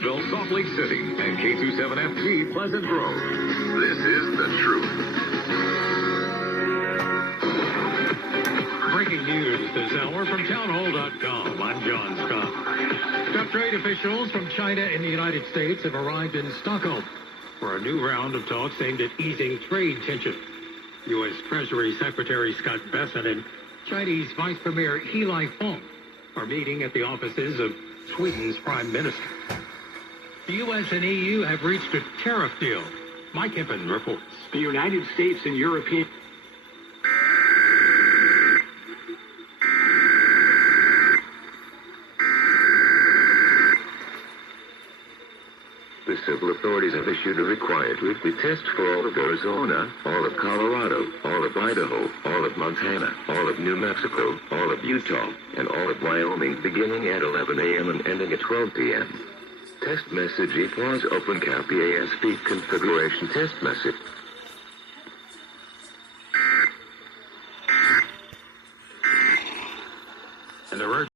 Bakersville, Salt Lake City, and K27FG Pleasant Grove. This is the truth. Breaking news this hour from townhall.com. I'm John Scott. Top trade officials from China and the United States have arrived in Stockholm for a new round of talks aimed at easing trade tension. U.S. Treasury Secretary Scott Bessent and Chinese Vice Premier He Lifeng are meeting at the offices of Sweden's Prime Minister. The U.S. and EU have reached a tariff deal. Mike Hippen reports. The United States and European... The civil authorities have issued a required weekly test for all of Arizona, all of Colorado, all of Idaho, all of Montana, all of New Mexico, all of Utah, and all of Wyoming beginning at 11 a.m. and ending at 12 p.m. Test message EAS open cap EAS feed configuration test message. And the